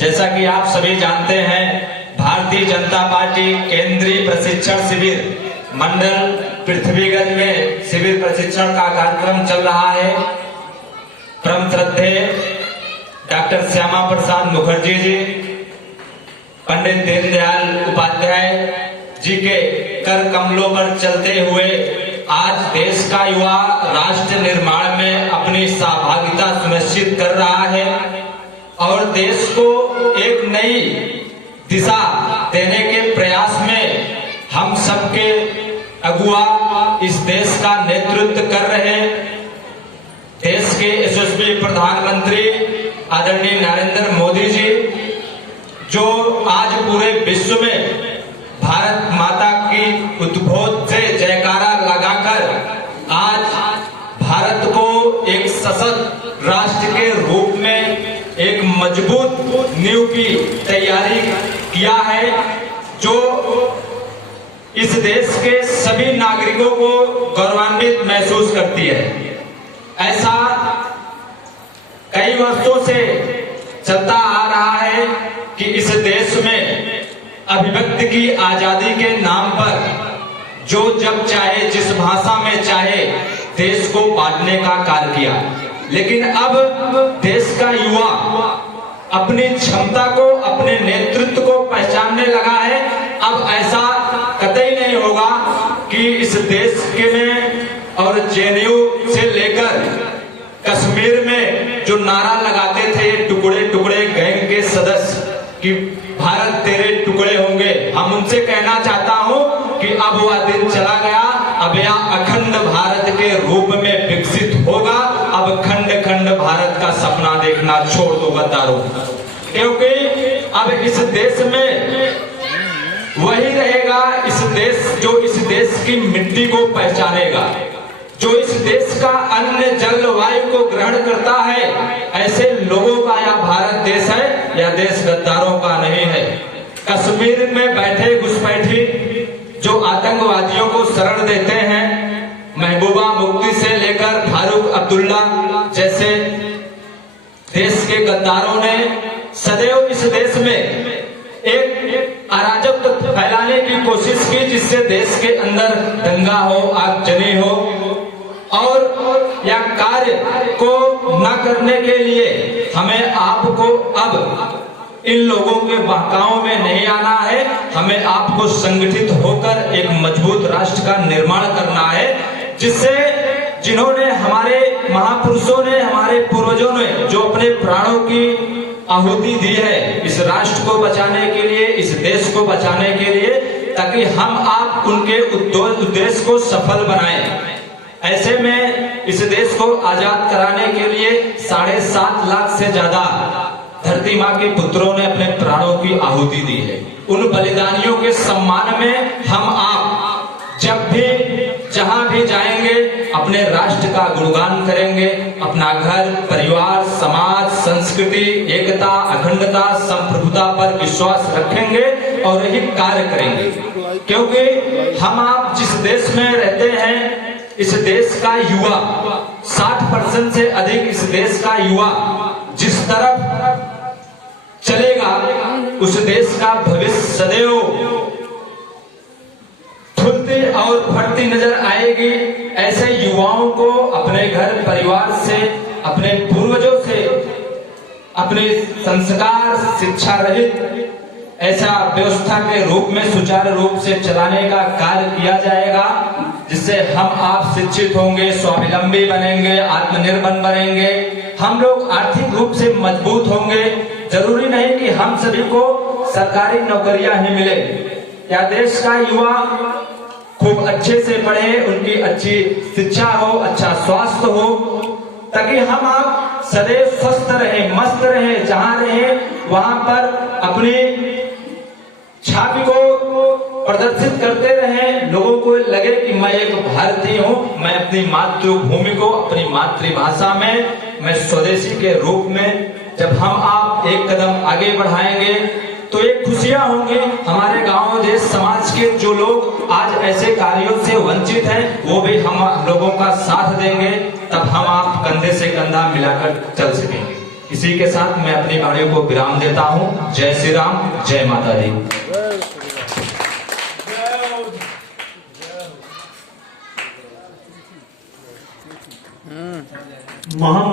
जैसा कि आप सभी जानते हैं, भारतीय जनता पार्टी केंद्रीय प्रशिक्षण शिविर मंडल पृथ्वीगंज में शिविर प्रशिक्षण का कार्यक्रम चल रहा है। परम श्रद्धेय डॉक्टर श्यामा प्रसाद मुखर्जी जी, पंडित दीनदयाल उपाध्याय जी के कर कमलों पर चलते हुए आज देश का युवा राष्ट्र निर्माण में अपनी सहभागिता सुनिश्चित कर रहा है और देश को एक नई दिशा देने के प्रयास में हम सबके अगुआ इस देश का नेतृत्व कर रहे देश के यशस्वी प्रधानमंत्री आदरणीय नरेंद्र मोदी जी, जो आज पूरे विश्व में भारत माता की उद्बोध से जयकारा लगाकर आज भारत को एक सशक्त राष्ट्र के रूप में एक मजबूत नींव की तैयारी किया है, जो इस देश के सभी नागरिकों को गौरवान्वित महसूस करती है। ऐसा कई वर्षों से चलता आ रहा है कि इस देश में अभिव्यक्ति की आजादी के नाम पर जो जब चाहे जिस भाषा में चाहे देश को बांटने का कार्य किया, लेकिन अब देश का युवा अपनी क्षमता को, अपने नेतृत्व को पहचानने लगा है। अब ऐसा कतई नहीं होगा कि इस देश के में और जेएनयू से लेकर कश्मीर में जो नारा लगाते थे टुकड़े टुकड़े गैंग के सदस्य कि भारत तेरे टुकड़े होंगे, हम उनसे कहना चाहता हूं कि अब वह दिन चला गया। अब यह अखंड भारत के रूप में विकसित होगा। अब खंड खंड भारत का सपना देखना छोड़ दो गद्दारों, क्योंकि अब इस देश में वही रहेगा जो इस देश की मिट्टी को पहचानेगा, जो इस देश का अन्न जल वायु को ग्रहण करता है। ऐसे लोगों का यह भारत देश है, यह देश गद्दारों का नहीं है। कश्मीर में बैठे घुसपैठी जो आतंकवादियों को शरण देते हैं, महबूबा मुफ्ती से लेकर फारूक अब्दुल्ला जैसे देश के गद्दारों ने सदैव इस देश में एक अराजकता फैलाने की कोशिश की, जिससे देश के अंदर दंगा हो, आगजनी हो, और या कार्य को न करने के लिए हमें आपको अब इन लोगों के बहकावों में नहीं आना है। हमें आपको संगठित होकर एक मजबूत राष्ट्र का निर्माण करना है, जिससे जिन्होंने हमारे महापुरुषों ने, हमारे पूर्वजों ने जो अपने प्राणों की आहुति दी है इस राष्ट्र को बचाने के लिए, इस देश को बचाने के लिए, ताकि हम आप उनके उद्देश्य को सफल बनाएं। ऐसे में इस देश को आजाद कराने के लिए 7.5 लाख से ज्यादा धरती माँ के पुत्रों ने अपने प्राणों की आहुति दी है। उन बलिदानियों के सम्मान में हम आप जब भी जहां भी जाएंगे अपने राष्ट्र का गुणगान करेंगे, अपना घर परिवार समाज संस्कृति एकता अखंडता संप्रभुता पर विश्वास रखेंगे और यही कार्य करेंगे, क्योंकि हम आप जिस देश में रहते हैं इस देश का युवा 60% से अधिक इस देश का युवा जिस तरफ चलेगा उस देश का भविष्य सदैव फूलती और फटती नजर आएगी। ऐसे युवाओं को अपने घर परिवार से, अपने पूर्वजों से, अपने संस्कार शिक्षा रहित ऐसा व्यवस्था के रूप में सुचारू रूप से चलाने का कार्य किया जाएगा, जिससे हम आप शिक्षित होंगे, स्वावलंबी बनेंगे, आत्मनिर्भर बनेंगे, हम लोग आर्थिक रूप से मजबूत होंगे। जरूरी नहीं कि हम सभी को सरकारी नौकरियां ही मिले, या देश का युवा खूब अच्छे से पढ़े, उनकी अच्छी शिक्षा हो, अच्छा स्वास्थ्य हो, ताकि हम आप सदैव स्वस्थ रहे, मस्त रहे, जहां रहे वहां पर अपनी छवि को प्रदर्शित करते रहें, लोगों को लगे कि मैं एक भारतीय हूं, मैं अपनी मातृभूमि को, अपनी मातृभाषा में, मैं स्वदेशी के रूप में जब हम आप एक कदम आगे बढ़ाएंगे तो एक खुशियां होंगी। हमारे गांव देश समाज के जो लोग आज ऐसे कार्यों से वंचित हैं वो भी हम लोगों का साथ देंगे, तब हम आप कंधे से कंधा मिलाकर चल सकेंगे। इसी के साथ मैं अपनी वाणी को विराम देता हूँ। जय श्री राम, जय माता दी। महा